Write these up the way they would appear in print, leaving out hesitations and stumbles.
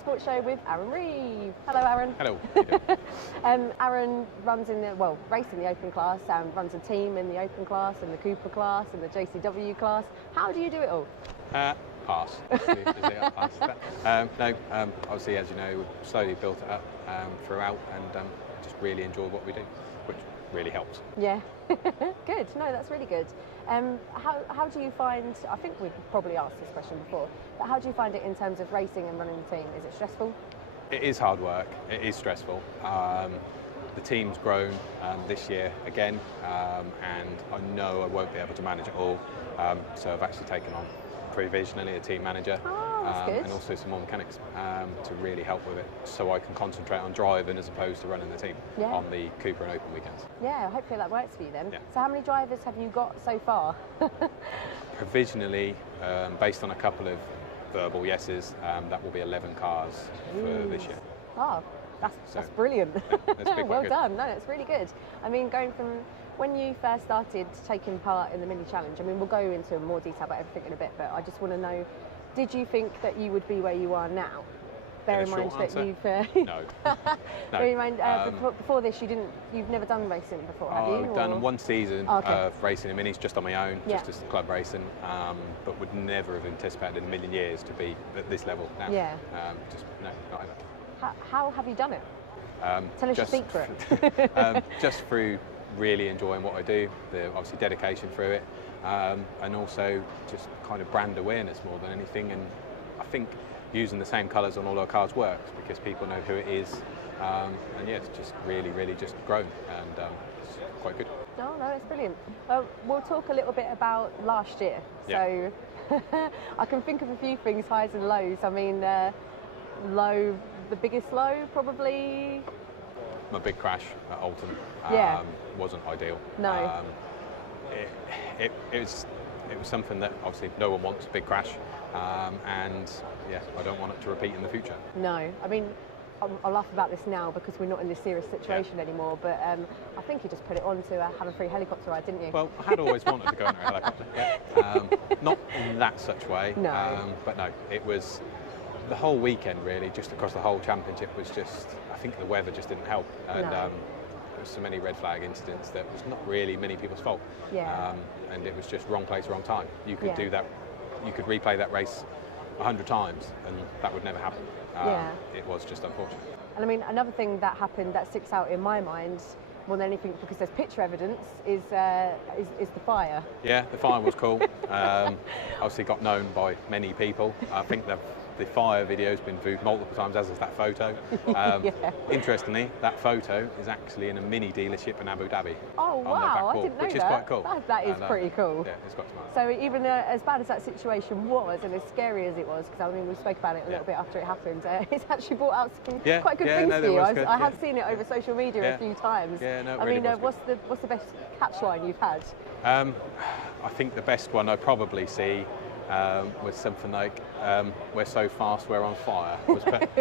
Motorsport show with AReeve. Hello, Aaron. Hello. Aaron runs in the, races in the open class, runs a team in the open class, in the Cooper class, and the JCW class. How do you do it all? Pass. Obviously, as you know, we've slowly built it up throughout, and just really enjoy what we do, which really helps. Yeah, good. No, that's really good. How do you find, I think we've probably asked this question before, but how do you find it in terms of racing and running the team? Is it stressful? It is hard work. It is stressful. The team's grown this year again, and I know I won't be able to manage it all, so I've actually taken on provisionally a team manager, and also some more mechanics to really help with it, so I can concentrate on driving as opposed to running the team on the Cooper and Open weekends. Yeah, hopefully that works for you then. Yeah. So how many drivers have you got so far? Provisionally, based on a couple of verbal yeses, that will be 11 cars for this year. Oh, that's brilliant. That's well done. No, it's really good. I mean, going from when you first started taking part in the mini challenge, I mean, we'll go into more detail about everything in a bit, but I just want to know, did you think that you would be where you are now? Bear in mind that you've no. Bear in mind, before this, you've never done racing before, have you? I've done one season of racing in minis just on my own, just as club racing, but would never have anticipated in a million years to be at this level now. Yeah. No, not ever. How have you done it? Tell us your secret. Just through really enjoying what I do, the obviously dedication through it, and also just kind of brand awareness more than anything. And I think using the same colours on all our cars works because people know who it is, and yeah, it's just really just grown, and it's quite good. No, it's brilliant. Well, we'll talk a little bit about last year. Yeah. So I can think of a few things, highs and lows. I mean, the biggest low probably. My big crash at Alton wasn't ideal. No. It was something that obviously no one wants, a big crash, and yeah, I don't want it to repeat in the future. No, I mean, I'll laugh about this now because we're not in this serious situation anymore, but I think you just put it on to have a free helicopter ride, didn't you? Well, I had always wanted to go on a helicopter, not in that such way, but no, it was the whole weekend really, just across the whole championship was just, I think the weather just didn't help, and there was so many red flag incidents that was not really many people's fault, and it was just wrong place, wrong time. You could do that, you could replay that race 100 times and that would never happen. It was just unfortunate. And I mean, another thing that happened that sticks out in my mind more than anything, because there's picture evidence, is the fire. Yeah, the fire was cool. Obviously got known by many people. I think the fire video has been viewed multiple times, as is that photo. Interestingly, that photo is actually in a mini dealership in Abu Dhabi. Oh wow, I didn't know which is quite cool. That is pretty cool. Yeah, it's quite smart. So even as bad as that situation was, and as scary as it was, because I mean we spoke about it a little bit after it happened, it's actually brought out some quite good things for you. I have seen it over social media a few times. Yeah, no, I mean, what's the best catch line you've had? I think the best one I probably see was something like "We're so fast, we're on fire"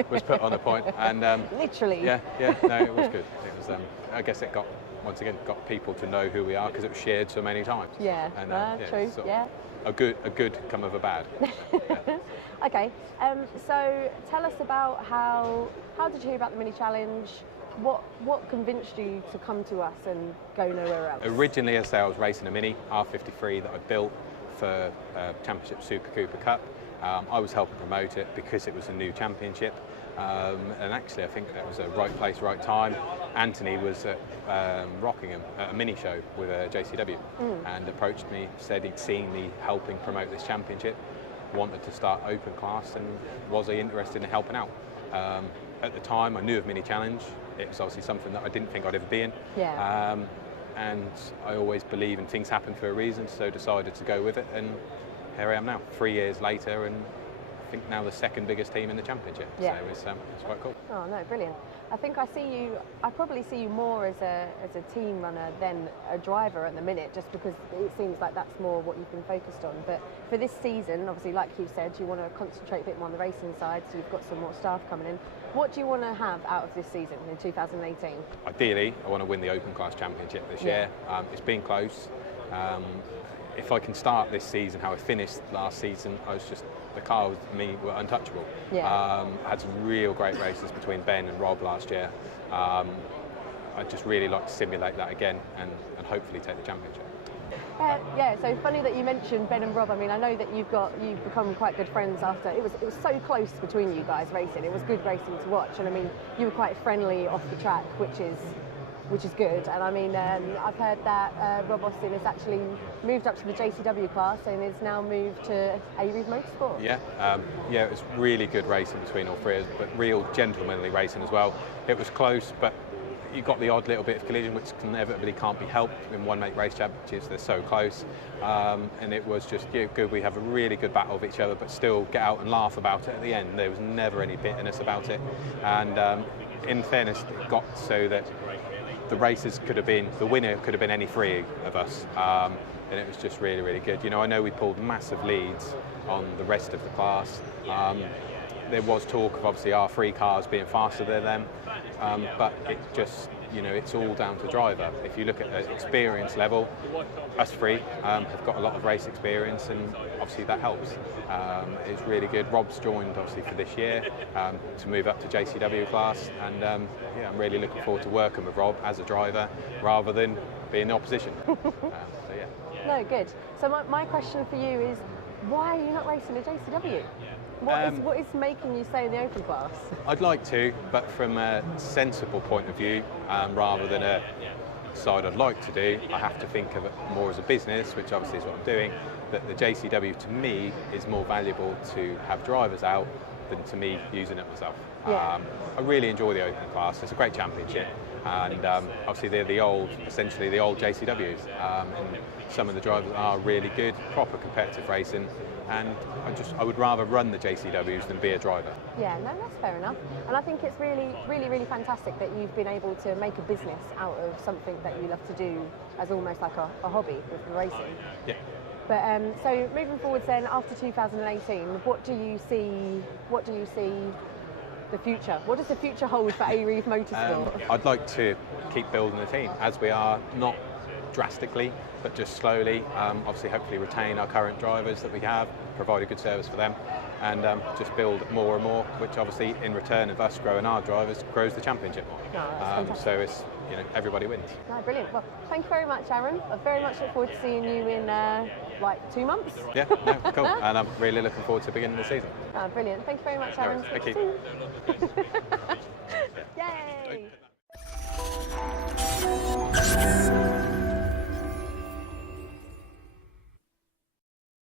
was put on a point, and literally. No, it was good. It was. I guess it got people to know who we are because it was shared so many times. Yeah, and, true. A good come of a bad. Okay, so tell us about how did you hear about the mini challenge? What convinced you to come to us and go nowhere else? Originally, as I say, I was racing a mini R53 that I built for Championship Super Cooper Cup. I was helping promote it because it was a new championship, and actually I think that was a right place, right time. Anthony was at Rockingham at a mini show with JCW and approached me, said he'd seen me helping promote this championship, wanted to start open class, and was he interested in helping out. At the time I knew of Mini Challenge. It was obviously something that I didn't think I'd ever be in. And I always believe in things happen for a reason, so decided to go with it, and here I am now, 3 years later, and I think now the second biggest team in the championship. So it's quite cool. Oh no, brilliant. I think I probably see you more as a team runner than a driver at the minute, just because it seems like that's more what you've been focused on. But for this season, obviously, like you said, you want to concentrate a bit more on the racing side, so you've got some more staff coming in. What do you want to have out of this season in 2018? Ideally, I want to win the Open Class Championship this year. It's been close. If I can start this season how I finished last season, I was just the car with me were untouchable. Yeah. Had some real great races between Ben and Rob last year. I'd just really like to simulate that again and hopefully take the championship. Yeah, so funny that you mentioned Ben and Rob. I mean, I know that you've become quite good friends after. It was so close between you guys racing. It was good racing to watch, and I mean, you were quite friendly off the track, which is good. And I mean, I've heard that Rob Austin has actually moved up to the JCW class and is now moved to AReeve Motorsport. Yeah, it was really good racing between all three of us, but real gentlemanly racing as well. It was close, but you got the odd little bit of collision, which inevitably can't be helped in one make race championships. They're so close, and it was just good. We have a really good battle of each other, but still get out and laugh about it at the end. There was never any bitterness about it, and in fairness, it got so that the races could have been, the winner could have been any three of us, and it was just really, really good. You know, I know we pulled massive leads on the rest of the class. There was talk of obviously our three cars being faster than them, but it just, you know, it's all down to driver. If you look at the experience level, us three have got a lot of race experience, and obviously that helps. It's really good. Rob's joined obviously for this year to move up to JCW class, and yeah, I'm really looking forward to working with Rob as a driver rather than being in opposition. So yeah. No, good. So my question for you is, why are you not racing a JCW? What is making you stay in the open class? I'd like to, but from a sensible point of view, rather than a side I'd like to do, I have to think of it more as a business, which obviously is what I'm doing, that the JCW to me is more valuable to have drivers out than to me using it myself. Yeah. I really enjoy the open class. It's a great championship, and obviously they're essentially the old JCWs, and some of the drivers are really good, proper competitive racing, and I would rather run the JCWs than be a driver. Yeah, no, that's fair enough. And I think it's really, really, really fantastic that you've been able to make a business out of something that you love to do as almost like a hobby with the racing. Yeah. But so moving forwards then, after 2018, what do you see the future? What does the future hold for AReeve Motorsport? I'd like to keep building the team as we are, not drastically, but just slowly. Obviously, hopefully retain our current drivers that we have, provide a good service for them, and just build more and more, which obviously in return of us growing our drivers grows the championship more. No, so it's, you know, everybody wins. No, brilliant. Well, thank you very much, Aaron. I very much look forward to seeing you in like 2 months. Yeah, no, cool. And I'm really looking forward to beginning the season. Brilliant. Thank you very much, No Aaron. worries. Thank you.